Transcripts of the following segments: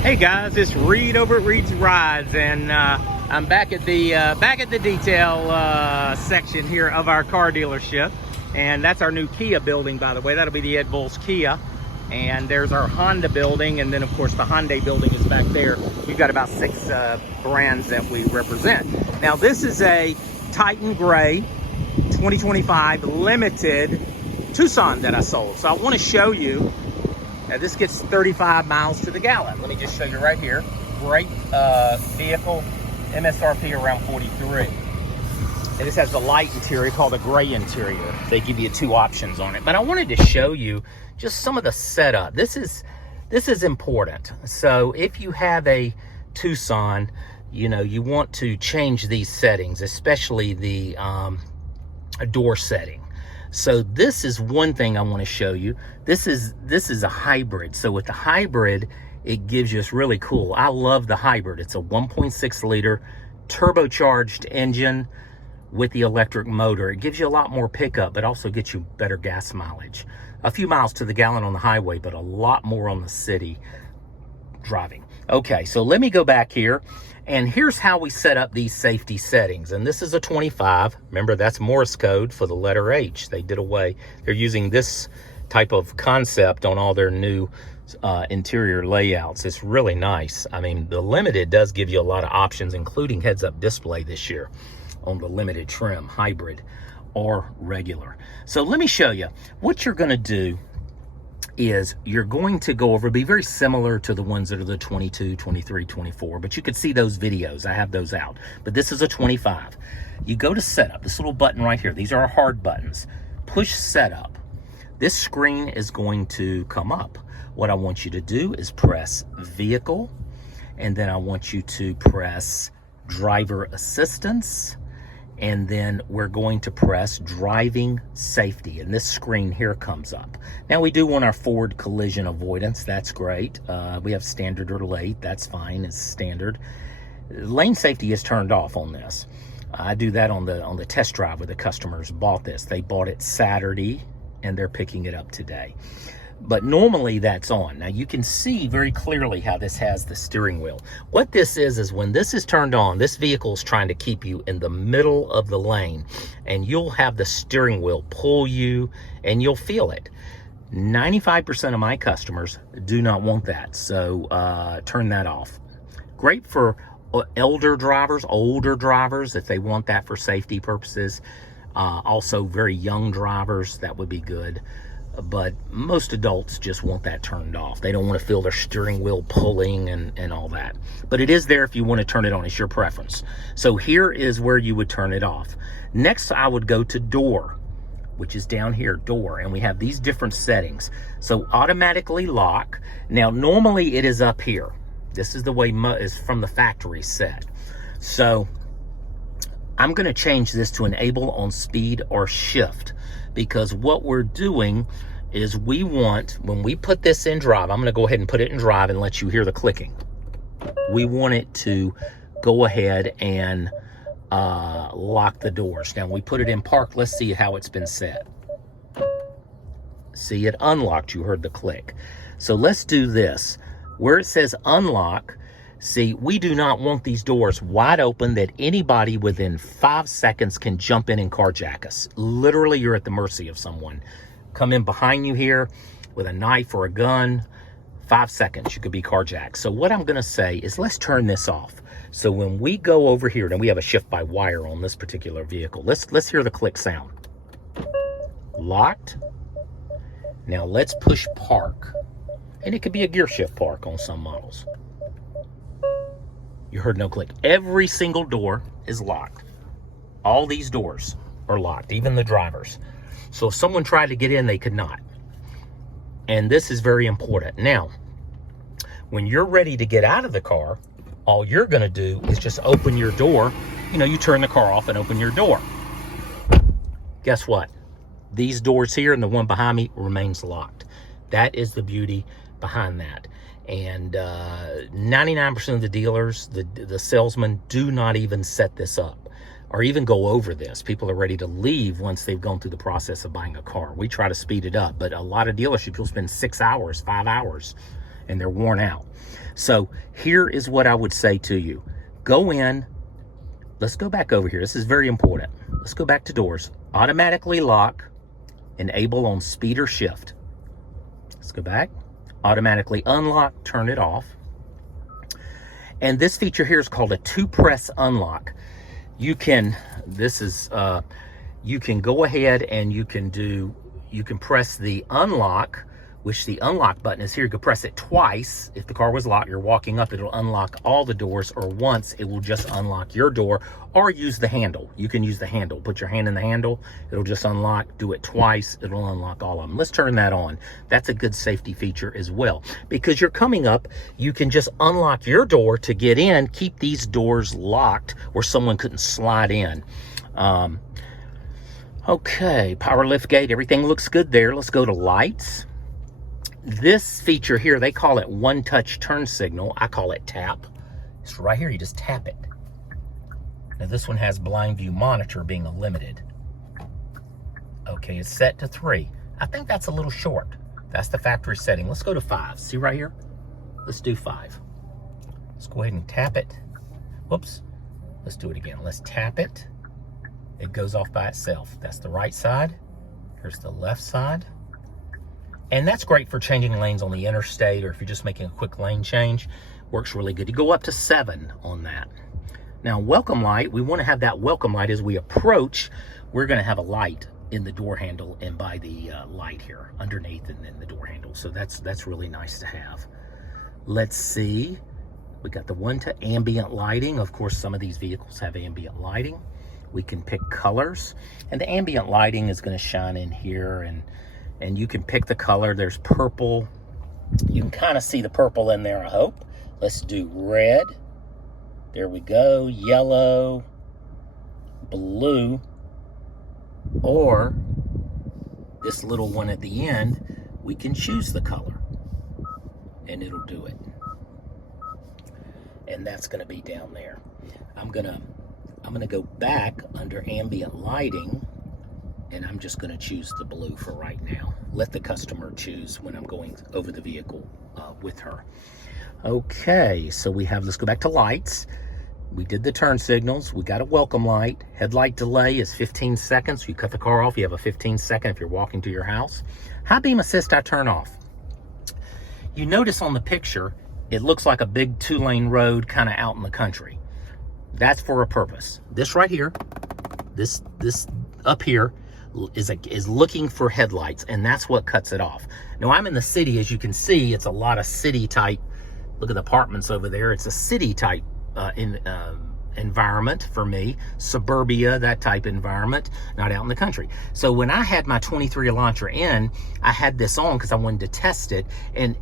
Hey guys, it's Reed over at Reed's Rides, and I'm back at the detail section here of our car dealership, and that's our new Kia building, by the way. That'll be the Ed Volz Kia, and there's our Honda building, and then of course the Hyundai building is back there. We've got about 6 brands that we represent. Now this is a Titan Gray 2025 limited Tucson that I sold, so I want to show you. Now this gets 35 miles to the gallon. Let me just show you right here. Great vehicle, MSRP around 43. And this has the light interior called a gray interior. They give you 2 options on it. But I wanted to show you just some of the setup. This is important. So if you have a Tucson, you know, you want to change these settings, especially the door setting. So this is one thing I want to show you. This is a hybrid. So with the hybrid, it gives you, it's really cool. I love the hybrid. It's a 1.6 liter turbocharged engine with the electric motor. It gives you a lot more pickup, but also gets you better gas mileage. A few miles to the gallon on the highway, but a lot more on the city driving. Okay, so let me go back here. And here's how we set up these safety settings. And this is a 25. Remember, that's Morse code for the letter H. They did away. They're using this type of concept on all their new interior layouts. It's really nice. I mean, the Limited does give you a lot of options, including heads-up display this year on the Limited trim, hybrid or regular. So let me show you. What you're going to do is you're going to go over, be very similar to the ones that are the 22, 23, 24, but you could see those videos. I have those out, but this is a 25. You go to setup, this little button right here. These are our hard buttons. Push setup. This screen is going to come up. What I want you to do is press vehicle, and then I want you to press driver assistance, and then we're going to press driving safety, and this screen here comes up. Now we do want our forward collision avoidance. That's great. We have standard or late. That's fine. It's standard. Lane safety is turned off on this. I do that on the test drive where the customers bought this. They bought it Saturday and they're picking it up today. But normally that's on. Now you can see very clearly how this has the steering wheel. What this is when this is turned on, this vehicle is trying to keep you in the middle of the lane, and you'll have the steering wheel pull you and you'll feel it. 95% of my customers do not want that, so turn that off. Great for older drivers if they want that for safety purposes. Also very young drivers, that would be good. But most adults just want that turned off. They don't want to feel their steering wheel pulling and all that. But it is there if you want to turn it on. It's your preference. So here is where you would turn it off. Next, I would go to door, which is down here, door. And we have these different settings. So automatically lock. Now, normally it is up here. This is the way is from the factory set. So I'm going to change this to enable on speed or shift, because what we're doing is we want, when we put this in drive, I'm going to go ahead and put it in drive and let you hear the clicking. We want it to go ahead and lock the doors. Now we put it in park. Let's see how it's been set. See, it unlocked. You heard the click. So let's do this. Where it says unlock, see, we do not want these doors wide open that anybody within 5 seconds can jump in and carjack us. Literally, you're at the mercy of someone. Come in behind you here with a knife or a gun. 5 seconds, you could be carjacked. So what I'm going to say is let's turn this off. So when we go over here, and we have a shift by wire on this particular vehicle. Let's hear the click sound. Locked. Now let's push park. And it could be a gear shift park on some models. You heard no click. Every single door is locked. All these doors are locked, even the drivers. So if someone tried to get in, they could not. And this is very important. Now, when you're ready to get out of the car, all you're going to do is just open your door. You know, you turn the car off and open your door. Guess what? These doors here and the one behind me remains locked. That is the beauty behind that. And 99% of the dealers, the salesmen, do not even set this up or even go over this. People are ready to leave once they've gone through the process of buying a car. We try to speed it up, but a lot of dealerships will spend 6 hours, 5 hours, and they're worn out. So here is what I would say to you. Go in. Let's go back over here. This is very important. Let's go back to doors. Automatically lock, enable on speed or shift. Let's go back. Automatically unlock, turn it off. And this feature here is called a 2-press unlock. You can, you can go ahead and you can press the unlock, which the unlock button is here. You can press it twice. If the car was locked, you're walking up, it'll unlock all the doors, or once it will just unlock your door, or use the handle. You can use the handle. Put your hand in the handle, it'll just unlock. Do it twice, it'll unlock all of them. Let's turn that on. That's a good safety feature as well. Because you're coming up, you can just unlock your door to get in, keep these doors locked where someone couldn't slide in. Okay, power lift gate, everything looks good there. Let's go to lights. This feature here, they call it one-touch turn signal. I call it tap. It's right here, you just tap it. Now this one has blind view monitor being a limited. Okay, it's set to 3. I think that's a little short. That's the factory setting. Let's go to 5. See right here? Let's do 5. Let's go ahead and tap it. Whoops. Let's do it again. Let's tap it. It goes off by itself. That's the right side. Here's the left side. And that's great for changing lanes on the interstate, or if you're just making a quick lane change. Works really good. You go up to 7 on that. Now, welcome light, we want to have that welcome light as we approach. We're going to have a light in the door handle and by the light here underneath, and then the door handle. So that's really nice to have. Let's see. We got the one to ambient lighting. Of course, some of these vehicles have ambient lighting. We can pick colors, and the ambient lighting is going to shine in here, and you can pick the color. There's purple. You can kind of see the purple in there, I hope. Let's do red. There we go. Yellow, blue, or this little one at the end, we can choose the color and it'll do it. And that's going to be down there. I'm going to go back under ambient lighting, and I'm just going to choose the blue for right now. Let the customer choose when I'm going over the vehicle with her. Okay, so we have, let's go back to lights. We did the turn signals. We got a welcome light. Headlight delay is 15 seconds. You cut the car off, you have a 15-second if you're walking to your house. High beam assist, I turn off. You notice on the picture, it looks like a big 2-lane road kind of out in the country. That's for a purpose. This right here, this up here, is looking for headlights, and that's what cuts it off. Now, I'm in the city. As you can see, it's a lot of city type. Look at the apartments over there. It's a city type environment for me. Suburbia, that type environment, not out in the country. So when I had my 23 Elantra in, I had this on because I wanted to test it, and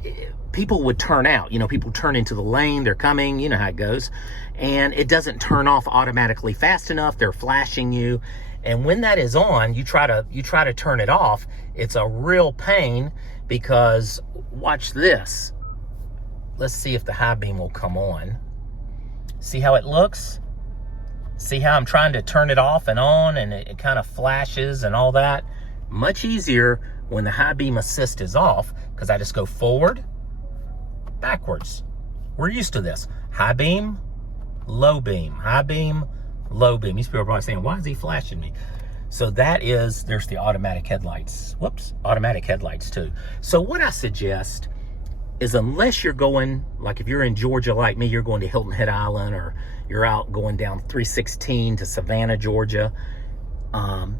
people would turn out. You know, people turn into the lane, they're coming, you know how it goes, and it doesn't turn off automatically fast enough. They're flashing you. And when that is on, you try to turn it off. It's a real pain, because watch this. Let's see if the high beam will come on. See how it looks? See how I'm trying to turn it off and on, and it kind of flashes and all that? Much easier when the high beam assist is off, because I just go forward, backwards. We're used to this. High beam, low beam, high beam, low beam. These people are probably saying, why is he flashing me? So that is, there's the automatic headlights. Whoops, automatic headlights too. So what I suggest is, unless you're going, like if you're in Georgia like me, you're going to Hilton Head Island, or you're out going down 316 to Savannah, Georgia,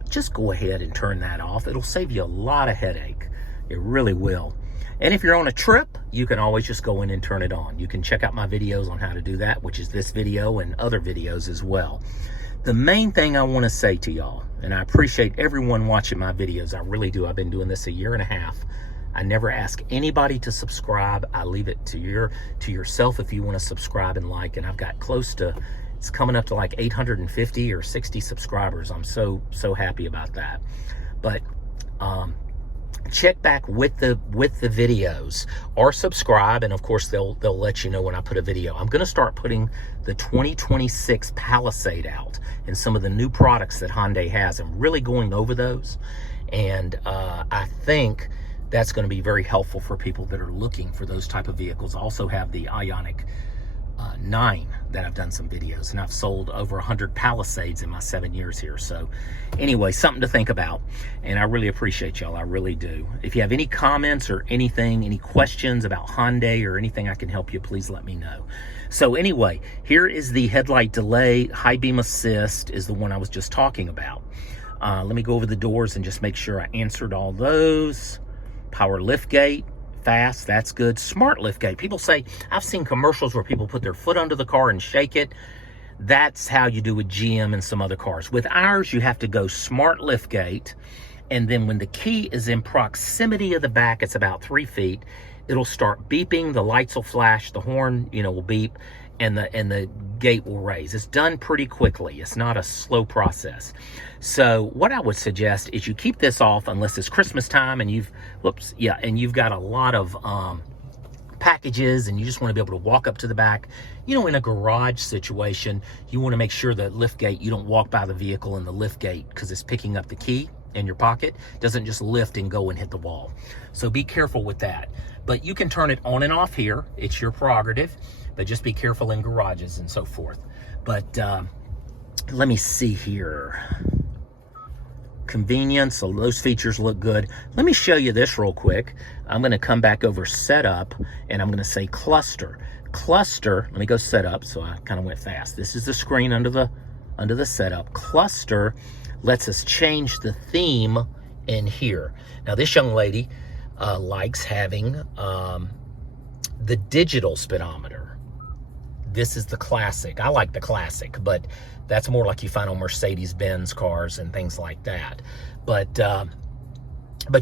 just go ahead and turn that off. It'll save you a lot of headache. It really will. And if you're on a trip, you can always just go in and turn it on. You can check out my videos on how to do that, which is this video and other videos as well. The main thing I want to say to y'all, and I appreciate everyone watching my videos, I really do. I've been doing this 1.5 years. I never ask anybody to subscribe. I leave it to yourself if you want to subscribe and like. And I've got close to, it's coming up to like 850 or 60 subscribers. I'm so happy about that. But check back with the videos, or subscribe, and of course they'll let you know when I put a video. I'm going to start putting the 2026 Palisade out and some of the new products that Hyundai has. I'm really going over those, and I think that's going to be very helpful for people that are looking for those type of vehicles. I also have the Ioniq 9 that I've done some videos, and I've sold over 100 Palisades in my 7 years here. So anyway, something to think about, and I really appreciate y'all. I really do. If you have any comments or anything, any questions about Hyundai or anything I can help you, please let me know. So anyway, here is the headlight delay. High beam assist is the one I was just talking about. Let me go over the doors and just make sure I answered all those. Power liftgate. Fast, that's good. Smart liftgate. People say, I've seen commercials where people put their foot under the car and shake it. That's how you do with GM and some other cars. With ours, you have to go smart liftgate, and then when the key is in proximity of the back, it's about 3 feet, it'll start beeping, the lights will flash, the horn, will beep, and the gate will raise. It's done pretty quickly. It's not a slow process. So what I would suggest is you keep this off unless it's Christmas time and you've got a lot of packages and you just want to be able to walk up to the back. In a garage situation, you want to make sure that liftgate, you don't walk by the vehicle and the liftgate, because it's picking up the key in your pocket, doesn't just lift and go and hit the wall. So be careful with that. But you can turn it on and off here. It's your prerogative, but just be careful in garages and so forth. But let me see here. Convenience, so those features look good. Let me show you this real quick. I'm going to come back over setup, and I'm going to say cluster. Cluster, let me go setup, so I kind of went fast. This is the screen under the setup. Cluster lets us change the theme in here. Now this young lady likes having the digital speedometer. This is the classic. I like the classic, but that's more like you find on Mercedes-Benz cars and things like that. But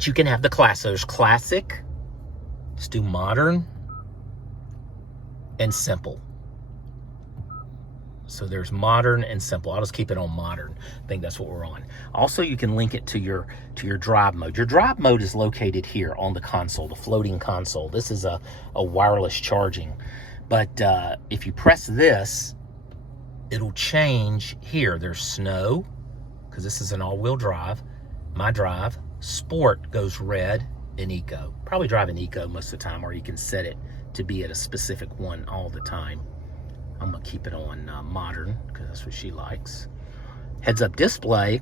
you can have the class. So there's classic, let's do modern, and simple. So there's modern and simple. I'll just keep it on modern. I think that's what we're on. Also, you can link it to your drive mode. Your drive mode is located here on the console, the floating console. This is a wireless charging. But if you press this, it'll change here. There's snow, because this is an all-wheel drive. My drive. Sport goes red, and eco. Probably drive an eco most of the time, or you can set it to be at a specific one all the time. I'm gonna keep it on modern, because that's what she likes. Heads-up display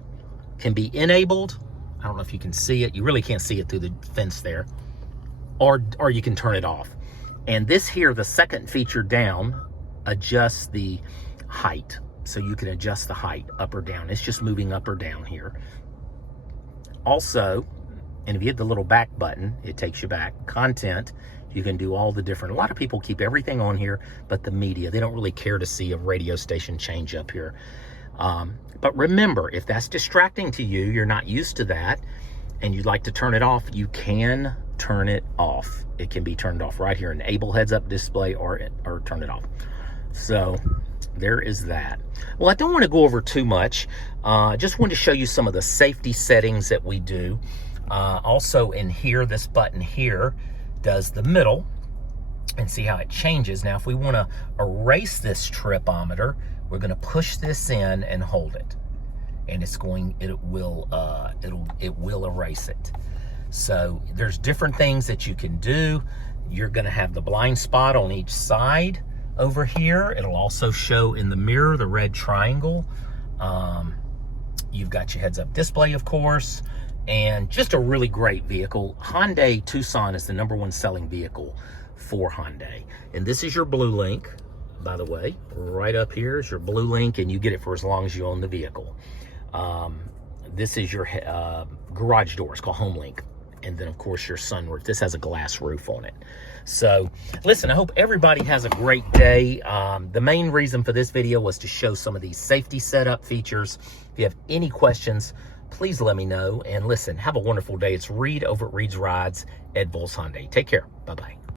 can be enabled. I don't know if you can see it. You really can't see it through the fence there. Or you can turn it off. And this here, the second feature down, adjusts the height. So you can adjust the height up or down. It's just moving up or down here. Also, and if you hit the little back button, it takes you back. Content, you can do all the different, a lot of people keep everything on here, but the media, they don't really care to see a radio station change up here. But remember, if that's distracting to you, you're not used to that, and you'd like to turn it off, you can turn it off. It can be turned off right here. Enable heads-up display or turn it off. So there is that. Well, I don't want to go over too much. Just wanted to show you some of the safety settings that we do. Also in here, this button here does the middle, and see how it changes. Now, if we want to erase this tripometer, we're going to push this in and hold it, and it will erase it. So there's different things that you can do. You're going to have the blind spot on each side over here. It'll also show in the mirror the red triangle. You've got your heads-up display, of course, and just a really great vehicle. Hyundai Tucson is the #1 selling vehicle for Hyundai. And this is your Blue Link, by the way. Right up here is your Blue Link, and you get it for as long as you own the vehicle. This is your garage door. It's called Home Link. And then, of course, your sunroof. This has a glass roof on it. So, listen, I hope everybody has a great day. The main reason for this video was to show some of these safety setup features. If you have any questions, please let me know. And listen, have a wonderful day. It's Reed over at Reed's Rides, Ed Bulls Hyundai. Take care. Bye-bye.